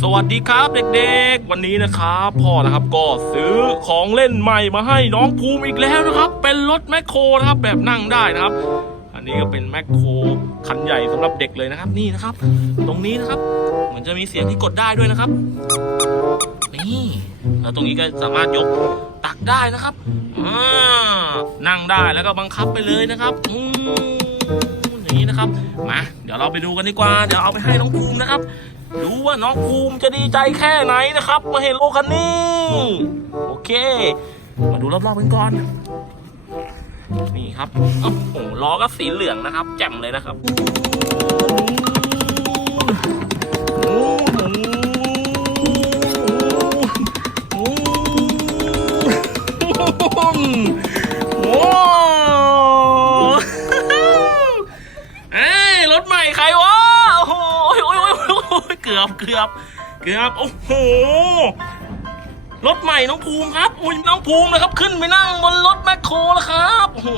สวัสดีครับเด็กๆ วันนี้นะครับพ่อนะครับก็ซื้อของเล่นใหม่มาให้น้องภูมิอีกแล้วนะครับ เป็นรถแมคโครนะครับแบบนั่งได้นะครับ อันนี้ก็เป็นแมคโครคันใหญ่สำหรับเด็กเลยนะครับนี่นะครับ ตรงนี้นะครับเหมือนจะมีเสียงที่กดได้ด้วยนะครับนี่แล้วตรงนี้ก็สามารถยกตักได้นะครับอ่านั่งได้แล้วก็บังคับไปเลยนะครับอืมอย่างนี้นะครับมาเดี๋ยวเราไปดูกันดีกว่า เดี๋ยวเอาไปให้น้องภูมินะครับ ดูว่าน้องภูมิจะดีใจแค่ไหนนะครับ มาเห็นโลคันนี้ โอเค มาดูรอบๆกันก่อน นี่ครับ โอ้โหล้อก็สีเหลืองนะครับ แจ่มเลยนะครับ เกือบเกือบเกือบโอ้โหรถใหม่น้องภูมิครับอุ้ยน้องภูมินะครับ ขึ้นไปนั่งบนรถแมคโครแล้วครับโอ้โห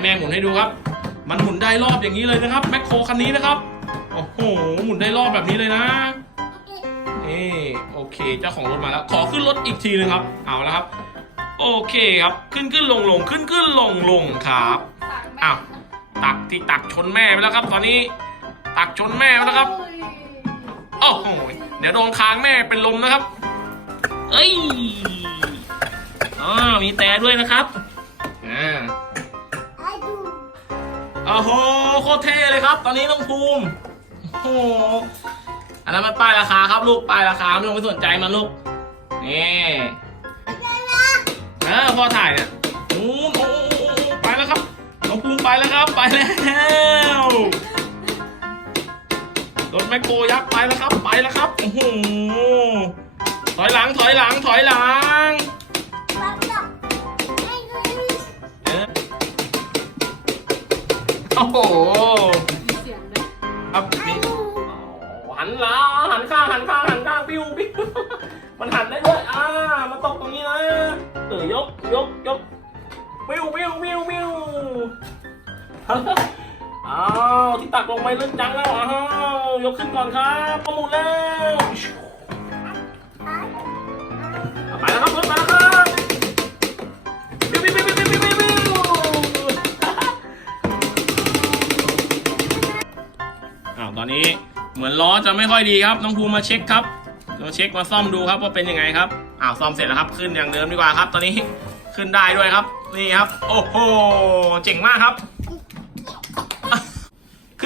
แม่หมุนให้ดูครับ มันหมุนได้รอบอย่างนี้เลยนะครับแมคโครคันนี้นะครับโอ้โหหมุนได้รอบแบบนี้เลยนะนี่โอเคเจ้าของรถมาแล้ว ขอขึ้นรถอีกทีหนึงครับ เอาแล้วครับ โอเคครับขึ้นขึ้นลงลงขึ้นขึ้นลงลงครับอ้าวตักที่ตักชนแม่ไปแล้วครับ ตอนนี้ ตักชนแม่ไปแล้วครับ อ้โหเดี๋ยวโดนคางแม่เป็นลมนะครับ เอ้ยอ๋อมีแต่ด้วยนะครับอ่าโอ้โหโคตรเท่เลยครับ ตอนนี้น้องภูมิโอ้โหอันนั้นมันป้ายราคาครับลูกป้ายราคาไม่ต้องไปสนใจมันลูกนี่เออพอถ่ายเนี่ยโอ้โหไปแล้วครับน้องภูมิไปแล้วครับ ไปแล้ว รถแมคโครยักษ์ไปแล้วครับไปแล้วครับโอ้โหถอยหลังถอยหลังถอยหลังเอ๊ะโอ้โหครับนี่หันหลังหันข้างหันข้างหันข้างปิ้วปิ้วมันหันได้ด้วยอ่ามาตกตรงนี้นะเออยกยกยกปิ้วปิ้วปิ้วปิ้ว อ้าวที่ตักลงไปลึกจังแล้วอ้าวยกขึ้นก่อนครับประมูลแล้วไปแล้วครับรถมาแล้วครับปิ้วปิ้วปิ้วปิ้วปิ้วปิ้วปิ้วอ้าวตอนนี้เหมือนล้อจะไม่ค่อยดีครับน้องภูมิมาเช็คครับมาเช็คมาซ่อมดูครับว่าเป็นยังไงครับอ้าวซ่อมเสร็จแล้วครับขึ้นอย่างเดิมดีกว่าครับ ตอนนี้ขึ้นได้ด้วยครับนี่ครับ โอ้โหเจ๋งมากครับ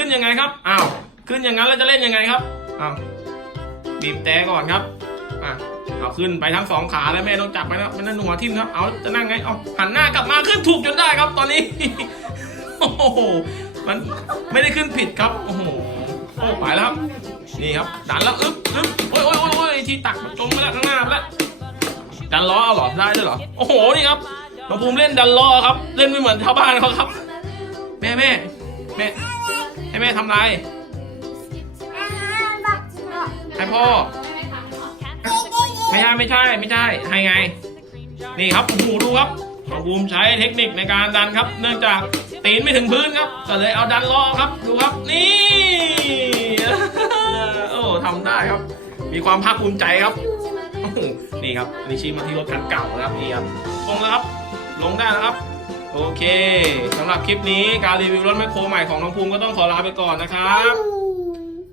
ขึ้นยังไงครับอ้าวขึ้นอย่างนั้นแล้วจะเล่นยังไงครับอ้าวบีบแต่ก่อนครับอะเอาขึ้นไปทั้งสองขาแล้วแม่ต้องจับไปนะไม่นั่นหัวทิ่มครับเอาจะนั่งไงเอาหันหน้ากลับมาขึ้นถูกจนได้ครับตอนนี้โอ้โหมันไม่ได้ขึ้นผิดครับโอ้โหโอ้ไปแล้วครับนี่ครับดันแล้วอึ๊บอึ๊บโอ้ยโอ้ยโอ้ยโอ้ยที่ตักตรงไปแล้วข้างหน้าไปแล้วดันล้อเอาหรอได้ด้วยเหรอโอ้โหนี่ครับน้องภูมิเล่นดันล้อครับ เล่นไม่เหมือนชาวบ้านเขาครับ แม่แม่แม่ ให้แม่ทำไร ให้พ่อ ไม่ใช่ไม่ใช่ไม่ใช่ให้ไง นี่ครับโอ้โหดูครับน้องภูมิใช้เทคนิคในการดันครับ เนื่องจากตีนไม่ถึงพื้นครับ ก็เลยเอาดันล้อครับ ดูครับ นี่ โอ้ทำได้ครับ มีความภาคภูมิใจครับโอ้โหนี่ครับอันนี้ชี้มาที่รถคันเก่านะครับนี่ครับลงแล้วครับ ลงได้แล้วครับ โอเคสำหรับคลิปนี้การรีวิวรถแมคโครใหม่ของน้องภูมิก็ต้องขอลาไปก่อนนะครับ